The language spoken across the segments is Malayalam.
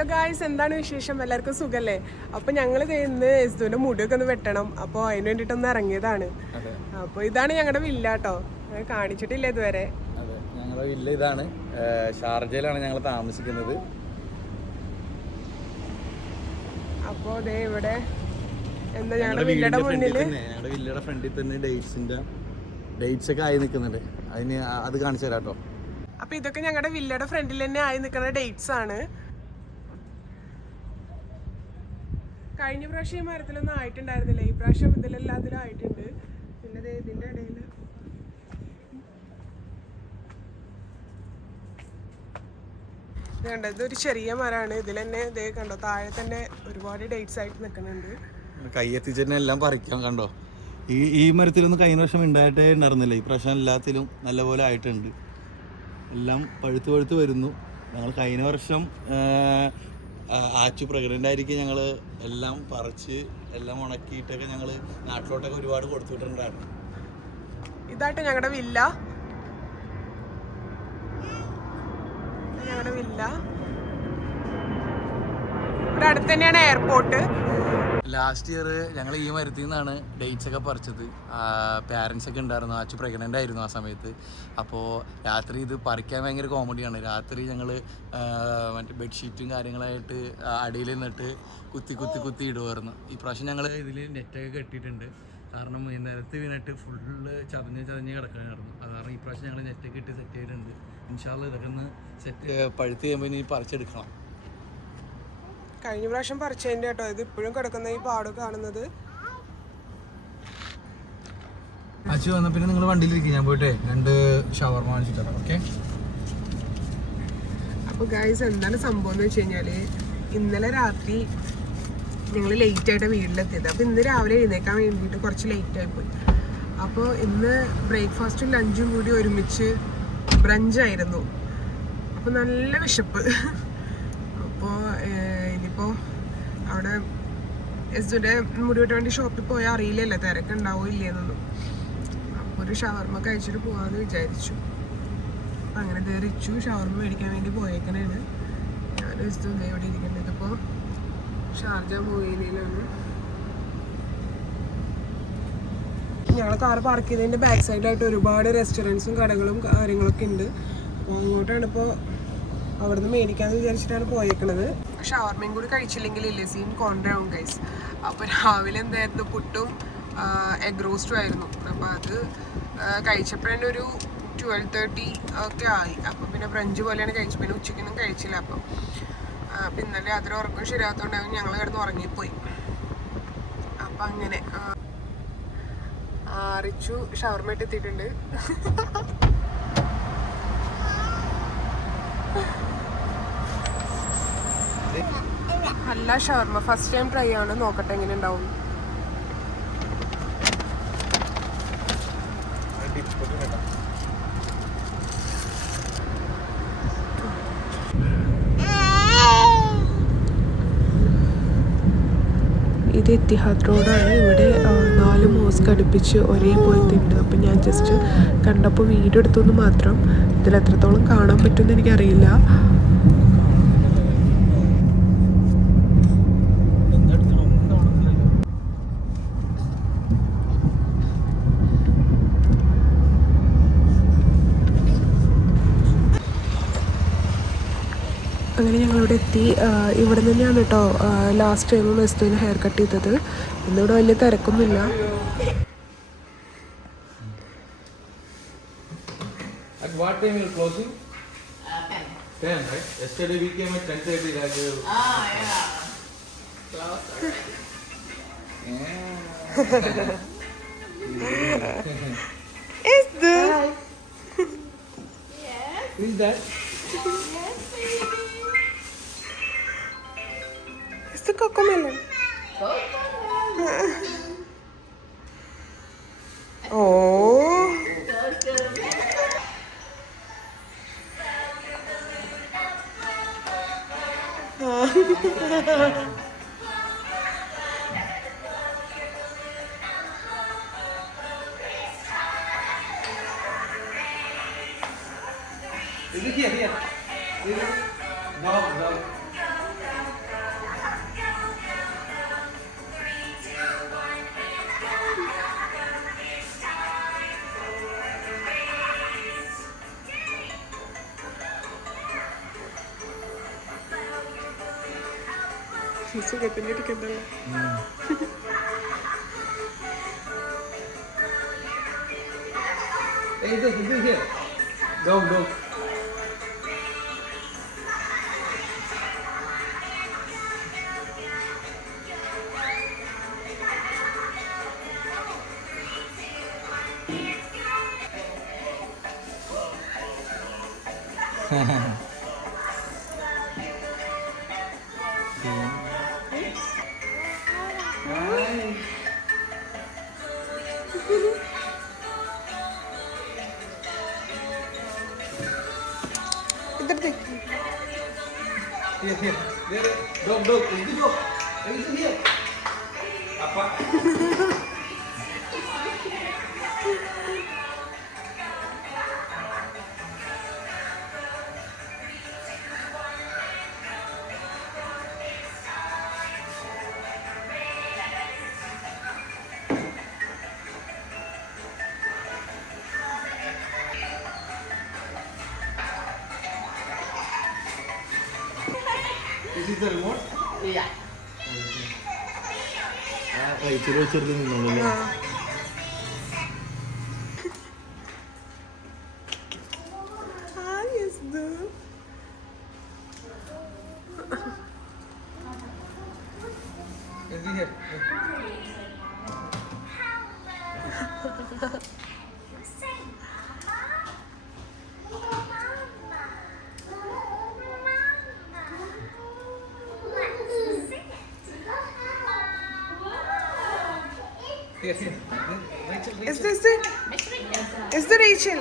ഹലോ ഗായ്സ്, എന്താണ് വിശേഷം? എല്ലാവർക്കും സുഖല്ലേ? അപ്പോൾ ഞങ്ങൾ ഇന്ന് എസ്തുവിൻ്റെ മുടിയൊക്കെ ഒന്ന് വെട്ടണം. അപ്പോൾ അതിന് വേണ്ടിയിട്ടൊന്ന് ഇറങ്ങിയതാണ്. അപ്പോൾ ഇതാണ് ഞങ്ങളുടെ വില്ല കേട്ടോ. കാണിച്ചിട്ടില്ല ഇതുവരെ. അതെ, ഞങ്ങളുടെ വില്ല ഇതാണ്. ഷാർജയിലാണ് ഞങ്ങൾ താമസിക്കുന്നത്. അപ്പോൾ ദേ ഇവിടെ എന്താ ഞങ്ങളുടെ വില്ലയുടെ മുന്നിൽ, ഞങ്ങളുടെ വില്ലയുടെ ഫ്രണ്ടിൽ തന്നെ ഡേറ്റ്സ് ഒക്കെ ആയി നിൽക്കുന്നുണ്ട്. അത് കാണിച്ചു തരാം കേട്ടോ. അപ്പോൾ ഇതൊക്കെ ഞങ്ങളുടെ വില്ലയുടെ ഫ്രണ്ടിൽ തന്നെ ആയി നിൽക്കുന്ന ഡേറ്റ്സ് ആണ്. കഴിഞ്ഞ പ്രാവശ്യം ഈ മരത്തിലൊന്നും ആയിട്ടുണ്ടായിരുന്നില്ല, ഈ പ്രാവശ്യം ഇതിലെല്ലാത്തിലും ആയിട്ടുണ്ട്. പിന്നെ ഇതിൻ്റെ ഇടയിൽ കണ്ടോ, ഇതൊരു ചെറിയ മരമാണ്. ഇതിൽ തന്നെ ഇതേ കണ്ടോ, താഴെ തന്നെ ഒരുപാട് ഡേറ്റ്സ് ആയിട്ട് നിൽക്കുന്നുണ്ട്. കയ്യെത്തിച്ചെന്നെ എല്ലാം പറിക്കാം. കണ്ടോ, ഈ മരത്തിലൊന്നും കഴിഞ്ഞ വർഷം ഉണ്ടായിട്ടേ ഉണ്ടായിരുന്നില്ല. ഈ പ്രാവശ്യം എല്ലാത്തിലും നല്ലപോലെ ആയിട്ടുണ്ട്. എല്ലാം പഴുത്ത് വരുന്നു. ഞങ്ങൾ കഴിഞ്ഞ വർഷം ആച്ചു പ്രഗ്നൻ്റ് ആയിരിക്കും ഞങ്ങൾ എല്ലാം പറിച്ച് എല്ലാം ഉണക്കിയിട്ടൊക്കെ ഞങ്ങൾ നാട്ടിലോട്ടൊക്കെ ഒരുപാട് കൊടുത്തിട്ടുണ്ടായിരുന്നു. ഇതായിട്ട് ഞങ്ങളുടെ വില്ല. ഇവിടെ അടുത്ത് തന്നെയാണ് എയർപോർട്ട്. ലാസ്റ്റ് ഇയർ ഞങ്ങൾ ഈ മരത്തിൽ നിന്നാണ് ഡേറ്റ്സ് ഒക്കെ പറിച്ചത്. പാരൻസ് ഒക്കെ ഉണ്ടായിരുന്നു. ആച്ചു പ്രഗ്നൻ്റ് ആയിരുന്നു ആ സമയത്ത്. അപ്പോൾ രാത്രി ഇത് പറിക്കാൻ ഭയങ്കര കോമഡിയാണ്. രാത്രി ഞങ്ങൾ മറ്റേ ബെഡ്ഷീറ്റും കാര്യങ്ങളായിട്ട് അടിയിൽ നിന്നിട്ട് കുത്തി ഇടുമായിരുന്നു. ഈ പ്രാവശ്യം ഞങ്ങൾ ഇതിൽ നെറ്റൊക്കെ കെട്ടിയിട്ടുണ്ട്. കാരണം ഈ നിലത്ത് വീണിട്ട് ഫുള്ള് ചതഞ്ഞ് കിടക്കണമായിരുന്നു. അത് കാരണം ഈ പ്രാവശ്യം ഞങ്ങൾ നെറ്റൊക്കെ ഇട്ട് സെറ്റ് ചെയ്തിട്ടുണ്ട്. ഇൻഷാല്ലാ ഇതൊക്കെ ഒന്ന് പഴുത്ത് കഴിയുമ്പോൾ ഇനി പറിച്ചെടുക്കണം. കഴിഞ്ഞ പ്രാവശ്യം പറിച്ചതിൻ്റെ കേട്ടോ ഇത് ഇപ്പോഴും കിടക്കുന്ന ഈ പാട് കാണുന്നത്. അച്ചു വന്ന പിന്നെ നിങ്ങൾ വണ്ടിയിലിരിക്കും, ഞാൻ പോയിട്ടേ 2 ഷവർമ വാങ്ങിച്ചിട്ടാണ്. ഓക്കെ. അപ്പോൾ ഗൈസ്, എന്താണ് സംഭവം എന്ന് വെച്ച് കഴിഞ്ഞാൽ ഇന്നലെ രാത്രി ഞങ്ങൾ ലേറ്റായിട്ട് വീട്ടിലെത്തിയത്. അപ്പോൾ ഇന്ന് രാവിലെ എഴുന്നേക്കാൻ വേണ്ടിയിട്ട് കുറച്ച് ലേറ്റായി പോയി. അപ്പോൾ ഇന്ന് ബ്രേക്ക്ഫാസ്റ്റും ലഞ്ചും കൂടി ഒരുമിച്ച് ബ്രഞ്ചായിരുന്നു. അപ്പോൾ നല്ല വിശപ്പ്. അപ്പോൾ ഇനിയിപ്പോൾ അവിടെ എസ്തുവിൻ്റെ മുടി വെട്ടാൻ വേണ്ടി ഷോപ്പിൽ പോയാൽ അറിയില്ലല്ലോ തിരക്കുണ്ടാവോ ഇല്ലേന്നൊന്നും. അപ്പോൾ ഒരു ഷവർമ കഴിച്ചിട്ട് പോകാമെന്ന് വിചാരിച്ചു. അപ്പം അങ്ങനെ ധരിച്ചു ഷവർമ മേടിക്കാൻ വേണ്ടി പോയേക്കണേണ്. ഞാൻ എസ്തു ഇവിടെ ഇരിക്കുന്നത്. ഇതിപ്പോൾ ഷാർജ മൂവിയിലാണ്. ഞങ്ങൾ കാർ പാർക്ക് ചെയ്തതിൻ്റെ ബാക്ക് സൈഡായിട്ട് ഒരുപാട് റെസ്റ്റോറൻറ്റ്സും കടകളും കാര്യങ്ങളൊക്കെ ഉണ്ട്. അപ്പോൾ അങ്ങോട്ടാണ് ഇപ്പോൾ അവിടുന്ന് മേടിക്കാമെന്ന് വിചാരിച്ചിട്ടാണ് പോയേക്കണത്. ഷവർമയും കൂടി കഴിച്ചില്ലെങ്കിൽ ഇല്ലേ സീൻ കോൺട്രാവും ഗൈസ്. അപ്പോൾ രാവിലെ എന്തായിരുന്നു, പുട്ടും എഗ് റോസ്റ്റും ആയിരുന്നു. അപ്പോൾ അത് കഴിച്ചപ്പോഴേ ഒരു 12:30 ഒക്കെ ആയി. അപ്പോൾ പിന്നെ ബ്രഞ്ച് പോലെയാണ് കഴിച്ചത്. പിന്നെ ഉച്ചയ്ക്കൊന്നും കഴിച്ചില്ല. അപ്പം ഇന്നലെ രാത്രി ഉറക്കം ശരിയാകത്തോണ്ടാകും ഞങ്ങൾ കിടന്ന് ഉറങ്ങിപ്പോയി. അപ്പം അങ്ങനെ റിച്ചു ഷവർമ ഇട്ട് എത്തിയിട്ടുണ്ട്. നല്ല ഷവർമ ഫസ്റ്റ് ടൈം ട്രൈ ആണ്, നോക്കട്ടെ എങ്ങനെ ഉണ്ടാവും. ഇത് എത്തിഹാദ് റോഡാണ്. ഇവിടെ 4 മോസ്ക് അടുപ്പിച്ച് ഒരേപോലത്തെ ഉണ്ട്. അപ്പം ഞാൻ ജസ്റ്റ് കണ്ടപ്പോൾ വീഡിയോ എടുത്തൊന്ന് മാത്രം. ഇതിൽ എത്രത്തോളം കാണാൻ പറ്റുമെന്ന് എനിക്കറിയില്ല. അങ്ങനെ ഞങ്ങളിവിടെ എത്തി. ഇവിടെ തന്നെയാണ് കേട്ടോ ലാസ്റ്റ് ടൈം മെസ്തുവിന് ഹെയർ കട്ട് ചെയ്തത്. ഇന്നിവിടെ വലിയ തിരക്കൊന്നുമില്ല. At what time you are closing? 10, right? Yesterday we came at 10:30. Yeah. Close already. Is this? Yes. Who is that? Yes, baby. Is the cocomelon? Oh. Is it here? No. സുഖത്തിന്റെ ഇരിക്കണ്ടല്ലോ. Yeah. വെച്ചെടുത്ത് നിന്നോളൂ. Is this it? Is the Rachel?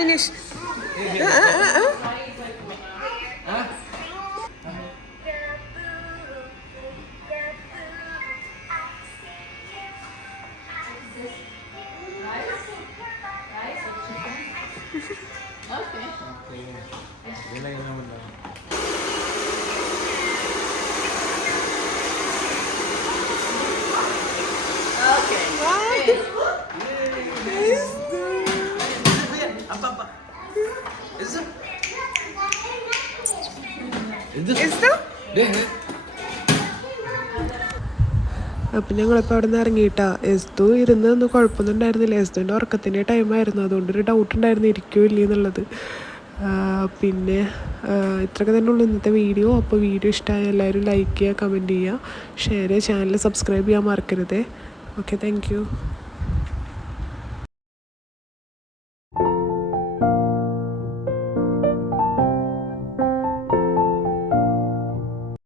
Finish. അപ്പം ഞങ്ങളിപ്പോൾ അവിടെ നിന്ന് ഇറങ്ങിയിട്ടാ. എസ്തു ഇരുന്നൊന്നും കുഴപ്പമൊന്നും എസ്തുവിൻ്റെ ഉറക്കത്തിൻ്റെ ടൈമായിരുന്നു, അതുകൊണ്ടൊരു ഡൗട്ട് ഉണ്ടായിരുന്നു ഇരിക്കുമോ ഇല്ലേ എന്നുള്ളത്. പിന്നെ ഇത്രയൊക്കെ തന്നെ ഉള്ളൂ ഇന്നത്തെ വീഡിയോ. അപ്പോൾ വീഡിയോ ഇഷ്ടമായ എല്ലാവരും ലൈക്ക് ചെയ്യുക, കമൻറ്റ് ചെയ്യുക, ഷെയർ ചെയ്യുക, ചാനൽ സബ്സ്ക്രൈബ് ചെയ്യാൻ മറക്കരുതേ. Okay, thank you.